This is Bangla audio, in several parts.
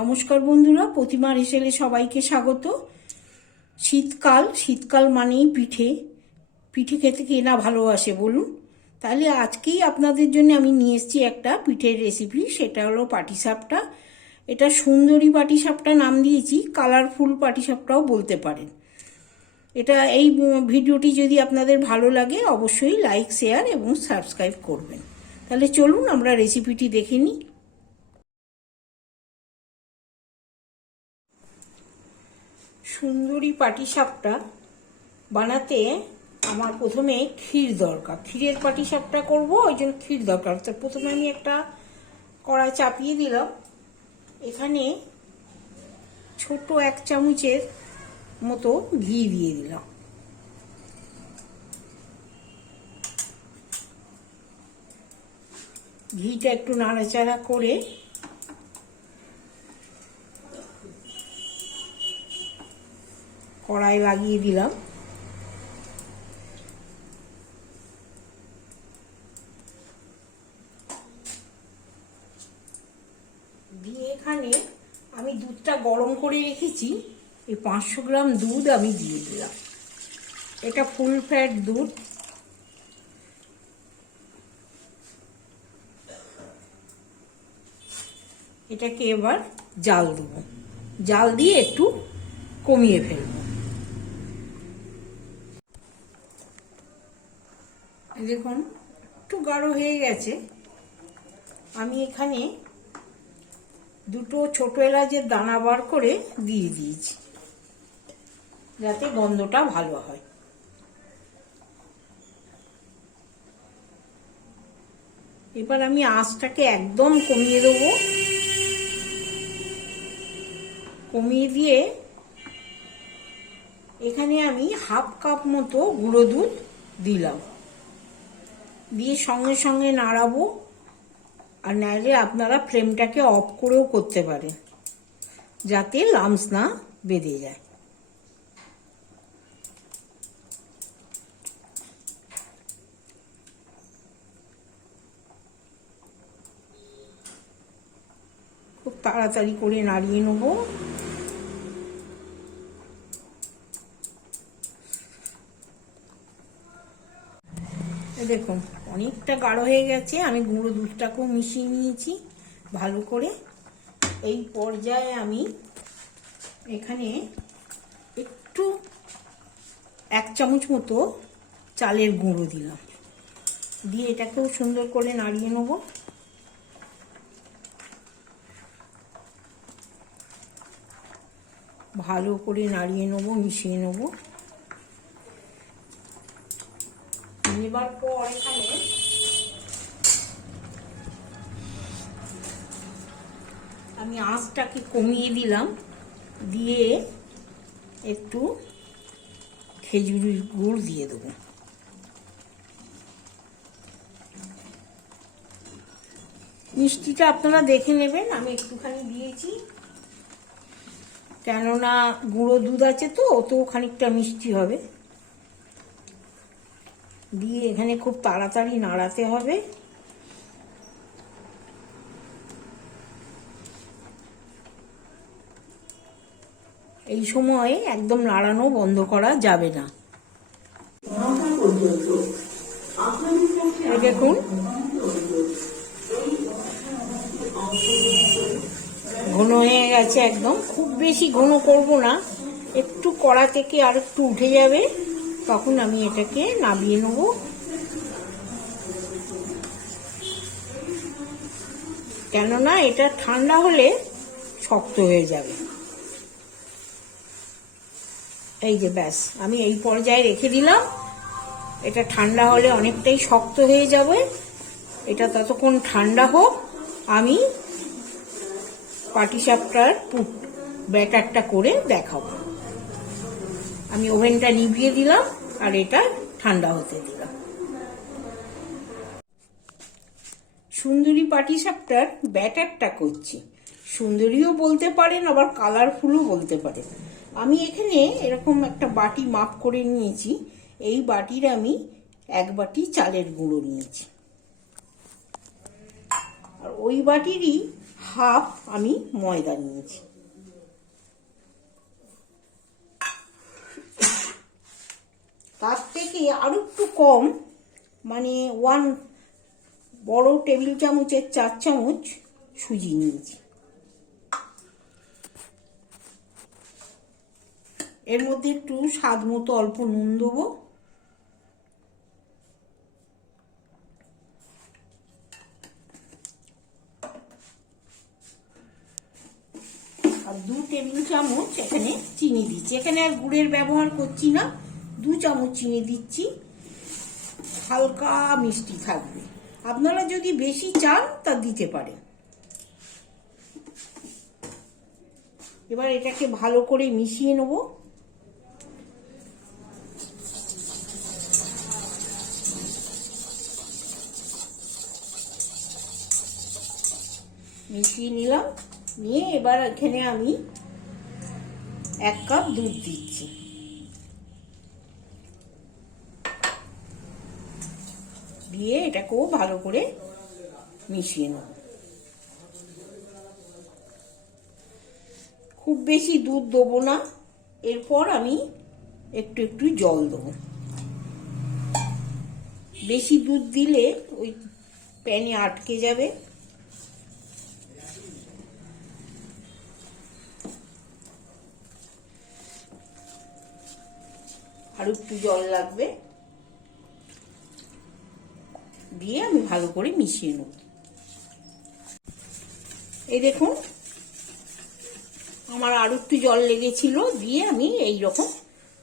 নমস্কার বন্ধুরা, প্রতিমা হেসেলে সবাইকে স্বাগত। শীতকাল মানেই পিঠে খেতে কে না ভালোবাসে বলুন। তাহলে আজকেই আপনাদের জন্য আমি নিয়ে এসেছি একটা পিঠের রেসিপি, সেটা হলো পাটিসাপটা। এটা সুন্দরী পাটিসাপটা নাম দিয়েছি, কালারফুল পাটিসাপটাও বলতে পারেন। এই ভিডিওটি যদি আপনাদের ভালো লাগে অবশ্যই লাইক, শেয়ার এবং সাবস্ক্রাইব করবেন। তাহলে চলুন আমরা রেসিপিটি দেখে নিই। সুন্দরী পাটিসাপটা বানাতে আমার প্রথমে ক্ষীর দরকার। ক্ষীরের পাটিসাপটা করব, ওই জন্য ক্ষীর দরকার। তো প্রথমে আমি একটা কড়াই চাপিয়ে দিলাম। এখানে ছোট 1 চামচের মতো ঘি দিয়ে দিলাম। ঘিটা একটু নাড়াচাড়া করে কড়াই লাগিয়ে দিলাম। দিয়ে এখানে আমি দুধটা গরম করে রেখেছি, এই 500 গ্রাম দুধ আমি দিয়ে দিলাম। এটা ফুল ফ্যাট দুধ। এটাকে এবার জাল দেবো। জাল দিয়ে একটু কমিয়ে ফেলবো। দেখুন একটু গাঢ় হয়ে গেছে। আমি এখানে 2টো ছোট এলাচের দানা বার করে দিয়ে দিয়েছি, যাতে গন্ধটা ভালো হয়। এবার আমি আঁচটাকে একদম কমিয়ে দেবো। কমিয়ে দিয়ে এখানে আমি 1/2 কাপ মতো গুঁড়ো দুধ দিলাম। দিয়ে সঙ্গে সঙ্গে নাড়াবো। আর নাইলে আপনারা ফ্লেমটাকে অফ করেও করতে পারেন, যাতে লামস না বেঁধে যায়। খুব তাড়াতাড়ি করে নাড়িয়ে নেব। দেখুন অনেকটা গাঢ় হয়ে গেছে। আমি গুঁড়ো দুধটাকেও মিশিয়ে নিয়েছি ভালো করে। এই পর্যায়ে আমি এখানে একটু 1 চামচ মতো চালের গুঁড়ো দিলাম। দিয়ে এটাকেও সুন্দর করে নাড়িয়ে নেব। ভালো করে নাড়িয়ে নেব, মিশিয়ে নেব। নেবার পর এখানে আমি আঁচটাকে কমিয়ে দিলাম। দিয়ে একটু খেজুরের গুড় দিয়ে দেবো। মিষ্টিটা আপনারা দেখে নেবেন, আমি একটুখানি দিয়েছি, কেননা গুঁড়ো দুধ আছে তো খানিকটা মিষ্টি হবে। দিয়ে এখানে খুব তাড়াতাড়ি নাড়াতে হবে। এই সময়ে একদম নাড়ানো বন্ধ করা যাবে না। দেখুন ঘন হয়ে গেছে একদম। খুব বেশি ঘন করব না, একটু কড়া থেকে আর একটু উঠে যাবে, তখন আমি এটাকে নামিয়ে নেব। কেননা এটা ঠান্ডা হলে শক্ত হয়ে যাবে। এই যে ব্যাস, আমি এই পর্যায়ে রেখে দিলাম। এটা ঠান্ডা হলে অনেকটাই শক্ত হয়ে যাবে। এটা ততক্ষণ ঠান্ডা হোক, আমি পাটিসাপটার ব্যাটারটা করে দেখাবো। আমি ওভেনটা নিভিয়ে দিলাম আর এটা ঠান্ডা হতে দিলাম। সুন্দরী পাটিসাপটার ব্যাটারটা করছি। সুন্দরীও বলতে পারেন, আবার কালারফুলও বলতে পারেন। আমি এখানে এরকম একটা বাটি মাপ করে নিয়েছি। এই বাটির আমি 1 বাটি চালের গুঁড়ো নিয়েছি। আর ওই বাটিরই হাফ আমি ময়দা নিয়েছি। তার থেকে আরো একটু কম, মানে 1 বড় টেবিল চামচের 4 চামচ সুজি নিয়েছি। এর মধ্যে একটু স্বাদ মতো অল্প নুন দেবো। আর 2 টেবিল চামচ এখানে চিনি দিচ্ছি। এখানে আর গুড়ের ব্যবহার করছি না, 2 চামচ চিনি দিচ্ছি। হালকা মিষ্টি থাকবে, আপনারা যদি বেশি চান তা দিতে পারেন। এবার এটাকে ভালো করে মিশিয়ে নেব। মিশিয়ে নিলাম, নিয়ে এবার এখানে আমি 1 কাপ দুধ দিচ্ছি। দিয়ে এটাকেও ভালো করে মিশিয়ে নেব। খুব বেশি দুধ দেবো না, এরপর আমি একটু একটু জল দেবো। বেশি দুধ দিলে ওই প্যানে আটকে যাবে। আর একটু জল লাগবে, দিয়ে আমি ভালো করে মিশিয়ে নেব। এই দেখুন আমার আর একটু জল লেগেছিল, দিয়ে আমি এই রকম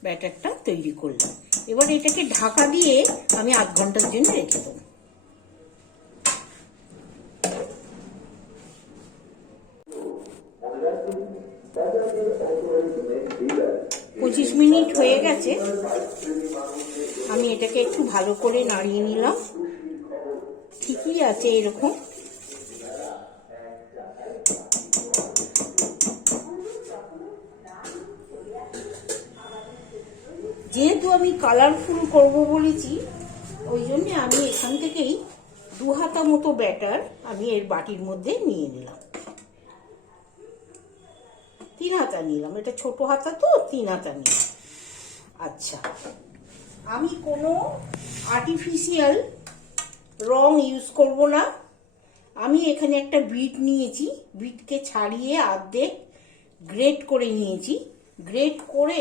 ব্যাটারটা তৈরি করলাম। এবার এটাকে ঢাকা দিয়ে আমি 8 ঘন্টার জন্য রেখে দেবো। 25 মিনিট হয়ে গেছে, আমি এটাকে একটু ভালো করে নাড়িয়ে নিলাম। ঠিকই আছে এরকম। যেহেতু আমি কালারফুল করব বলেছি, ওই জন্য আমি এখান থেকেই 2 হাতা মতো ব্যাটার আমি এর বাটির মধ্যে নিয়ে নিলাম। 3 হাতা নিলাম, এটা ছোট হাতা তো 3 হাতা নিলাম। আচ্ছা, আমি কোনো আর্টিফিশিয়াল রং ইউজ করব না। আমি এখানে একটা বিট নিয়েছি, বিটকে ছাড়িয়ে অর্ধেক গ্রেট করে নিয়েছি। গ্রেট করে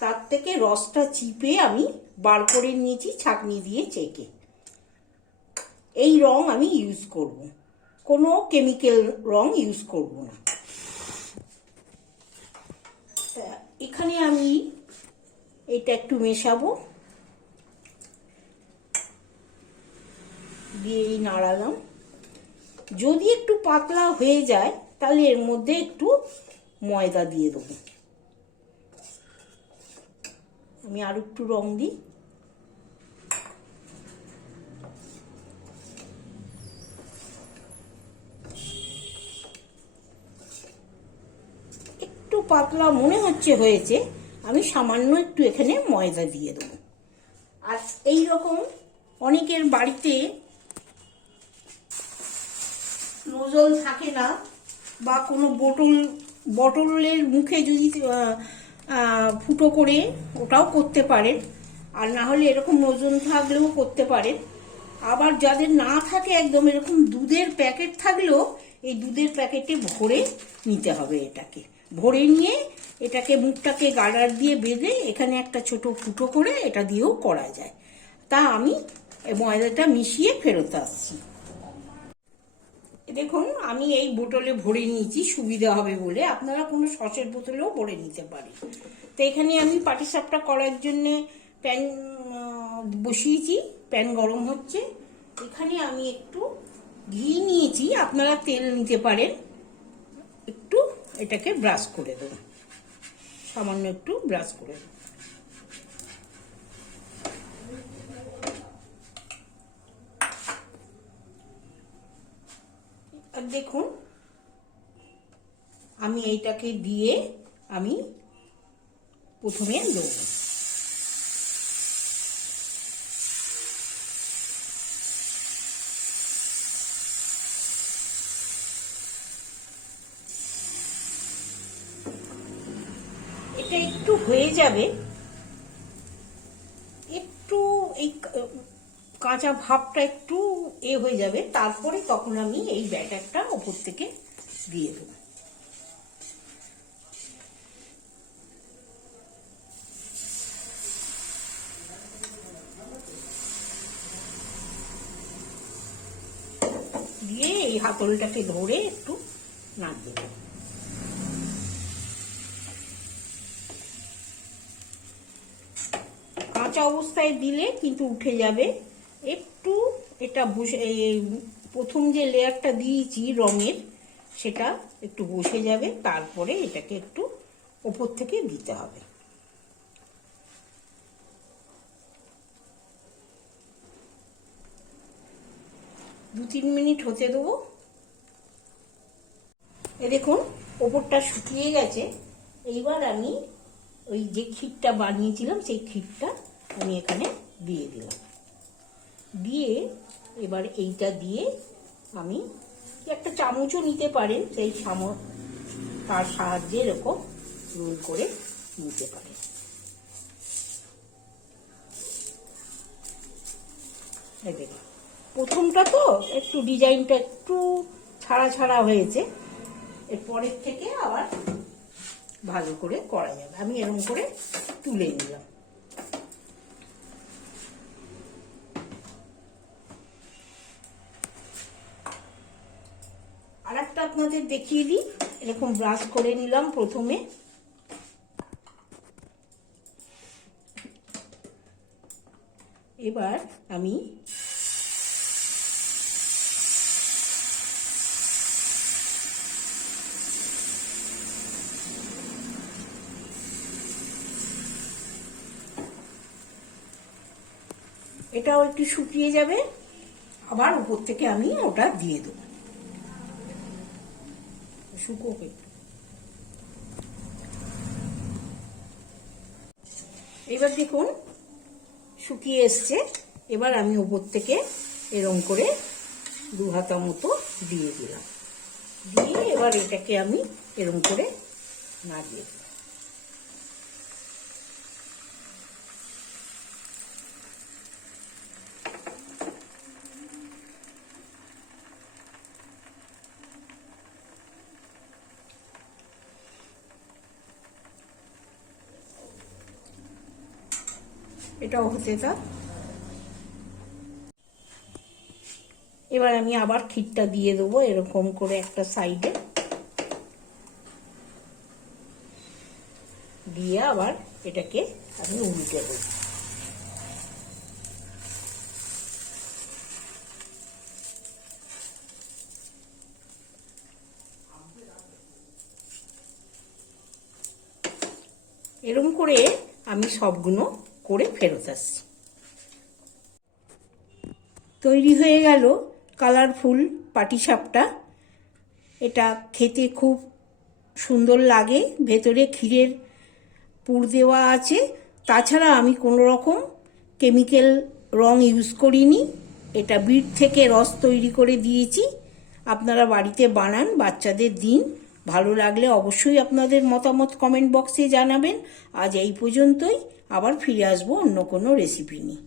তার থেকে রসটা চিপে আমি বার করে নিয়েছি ছাঁকনি দিয়ে চেকে। এই রং আমি ইউজ করব, কোনো কেমিক্যাল রং ইউজ করব না। এখানে আমি এটা একটু মেশাবো, দিয়ে নাড়ালাম। যদি একটু পাতলা হয়ে যায় তাহলে এর মধ্যে একটু ময়দা দিয়ে দেবো। আমি আর একটু রং দিই। একটু পাতলা মনে হচ্ছে হয়েছে, আমি সামান্য একটু এখানে ময়দা দিয়ে দেবো। আর এই রকম অনেকের বাড়িতে নোজল থাকে না, বা কোনো বটলের মুখে যদি ফুটো করে ওটাও করতে পারেন, আর না হলে এরকম নোজল থাকলেও করতে পারেন। আবার যাদের না থাকে একদম এরকম দুধের প্যাকেট থাকলেও এই দুধের প্যাকেটে ভরে নিতে হবে। এটাকে ভরে নিয়ে এটাকে মুখটাকে গার্ডার দিয়ে বেঁধে এখানে একটা ছোট ফুটো করে এটা দিয়েও করা যায়। তা আমি ময়দাটা মিশিয়ে ফেরত আসছি। দেখুন আমি এই বোতলে ভরে নিয়েছি সুবিধা হবে বলে, আপনারা কোনো সসের বোতলেও ভরে নিতে পারেন। তো এখানে আমি পাটিসাপটা করার জন্য প্যান বসিয়েছি, প্যান গরম হচ্ছে। এখানে আমি একটু ঘি নিয়েছি, আপনারা তেল নিতে পারেন। একটু এটাকে ব্রাশ করে দেবো, সামান্য একটু ব্রাশ করে দেবো। আর দেখুন আমি এইটাকে দিয়ে আমি প্রথমে দেবো। এটা একটু হয়ে যাবে, একটু এই কাঁচা ভাবটা একটু হয়ে যাবে, তারপরে তখন আমি এই ব্যাটারটা ওপর থেকে দিয়ে দেবো। দিয়ে এই হাতলটাকে ধরে একটু নাড়িয়ে দেবো। কাঁচা অবস্থায় দিলে কিন্তু উঠে যাবে। একটু এটা বসে, প্রথম যে লেয়ারটা দিয়েছি রঙের, সেটা একটু বসে যাবে, তারপরে এটাকে একটু ওপর থেকে দিতে হবে। দু 3 মিনিট হতে দেবো। এ দেখুন ওপরটা শুকিয়ে গেছে। এইবার আমি ওই যে ক্ষীরটা বানিয়েছিলাম সেই ক্ষীরটা আমি এখানে দিয়ে দিলাম। দিয়ে এবার এইটা দিয়ে আমি একটা চামচও নিতে পারেন, সেই চামচ তার সাহায্যে এরকম রোল করে নিতে পারেন। দেখুন প্রথমটা তো একটু ডিজাইনটা একটু ছাড়া ছাড়া হয়েছে, এরপরের থেকে আবার ভালো করে করা যাবে। আমি এরকম করে তুলে নিলাম। আর একটা আপনাদের দেখিয়ে দিই, এরকম ব্রাশ করে নিলাম প্রথমে। এবার আমি এটাও একটু শুকিয়ে যাবে, আবার উপর থেকে আমি ওটা দিয়ে দেবো। শুকোক একটু। এবার দেখুন শুকিয়ে এসছে। এবার আমি উপর থেকে এরকম করে 2 হাতা মতো দিয়ে দিলাম। দিয়ে এবার এটাকে আমি এরকম করে নাড়িয়ে দিলাম। এটাও হতে থাক। এবার আমি আবার ক্ষীরটা দিয়ে দেবো এরকম করে একটা সাইডে, দিয়ে আবার এটাকে আমি উল্টে দেবো। এরকম করে আমি সবগুলো করে ফেরত আসছি। তৈরি হয়ে গেল কালারফুল পাটিসাপটা। এটা খেতে খুব সুন্দর লাগে, ভেতরে ক্ষীরের পুর দেওয়া আছে। তাছাড়া আমি কোনো রকম কেমিক্যাল রং ইউজ করিনি, এটা বিট থেকে রস তৈরি করে দিয়েছি। আপনারা বাড়িতে বানান, বাচ্চাদের দিন। ভালো লাগলে অবশ্যই আপনাদের মতামত কমেন্ট বক্সে জানাবেন। আজ এই পর্যন্তই, আবার ফিরে আসবো অন্য কোনো রেসিপি নিয়ে।